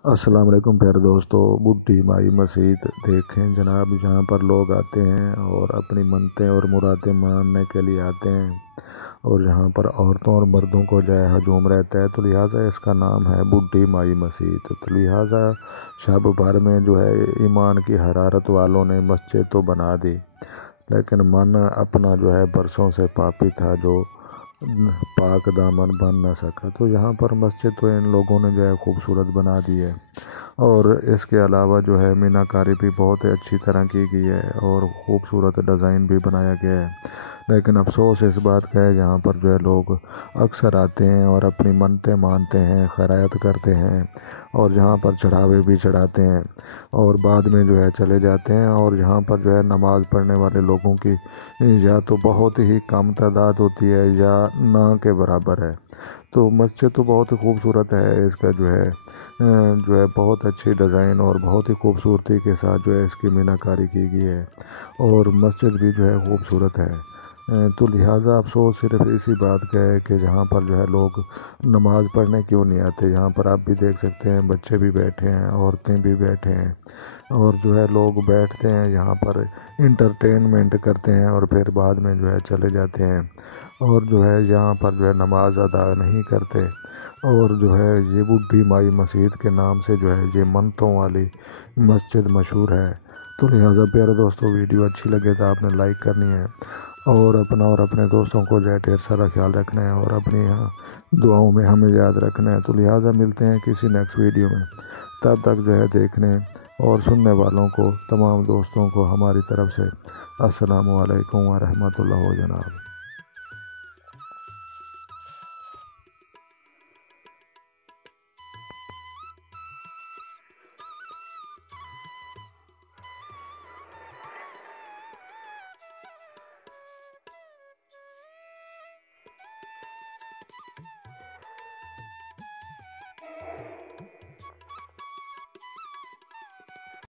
अस्सलाम वालेकुम प्यारे दोस्तों। बूढ़ी माई मस्जिद देखें जनाब, जहाँ पर लोग आते हैं और अपनी मन्नतें और मुरादें मानने के लिए आते हैं और यहाँ पर औरतों और मर्दों को जो है हजूम रहता है, तो लिहाजा इसका नाम है बूढ़ी माई मस्जिद। तो लिहाजा शब भर में जो है ईमान की हरारत वालों ने मस्जिद तो बना दी, लेकिन मन अपना जो है बरसों से पापी था, जो पाक दामन बन ना सका। तो यहाँ पर मस्जिद तो इन लोगों ने जो है खूबसूरत बना दी है, और इसके अलावा जो है मीनाकारी भी बहुत अच्छी तरह की गई है और खूबसूरत डिज़ाइन भी बनाया गया है। लेकिन अफसोस इस बात का है, यहाँ पर जो है लोग अक्सर आते हैं और अपनी मन्नतें मानते हैं, खैरात करते हैं और यहाँ पर चढ़ावे भी चढ़ाते हैं और बाद में जो है चले जाते हैं। और यहाँ पर जो है नमाज़ पढ़ने वाले लोगों की या तो बहुत ही कम तादाद होती है या ना के बराबर है। तो मस्जिद तो बहुत ही खूबसूरत है, इसका जो है बहुत अच्छी डिज़ाइन और बहुत ही खूबसूरती के साथ जो है इसकी मीनाकारी की गई है और मस्जिद भी जो है खूबसूरत है। तो लिहाजा अफसोस सिर्फ इसी बात का है कि जहाँ पर जो है लोग नमाज़ पढ़ने क्यों नहीं आते। यहाँ पर आप भी देख सकते हैं, बच्चे भी बैठे हैं, औरतें भी बैठे हैं और जो है लोग बैठते हैं यहाँ पर इंटरटेनमेंट करते हैं और फिर बाद में जो है चले जाते हैं और जो है यहाँ पर जो है नमाज अदा नहीं करते। और जो है ये बूढ़ी माई मस्जिद के नाम से जो है ये मन्नतों वाली मस्जिद मशहूर है। तो लिहाजा प्यारे दोस्तों, वीडियो अच्छी लगे तो आपने लाइक करनी है और अपना और अपने दोस्तों को जो है ढेर सारा ख्याल रखना है और अपनी यहाँ दुआओं में हमें याद रखना है। तो लिहाजा मिलते हैं किसी नेक्स्ट वीडियो में, तब तक जो है देखने और सुनने वालों को, तमाम दोस्तों को हमारी तरफ से अस्सलामु अलैकुम व रहमतुल्लाह जनाब।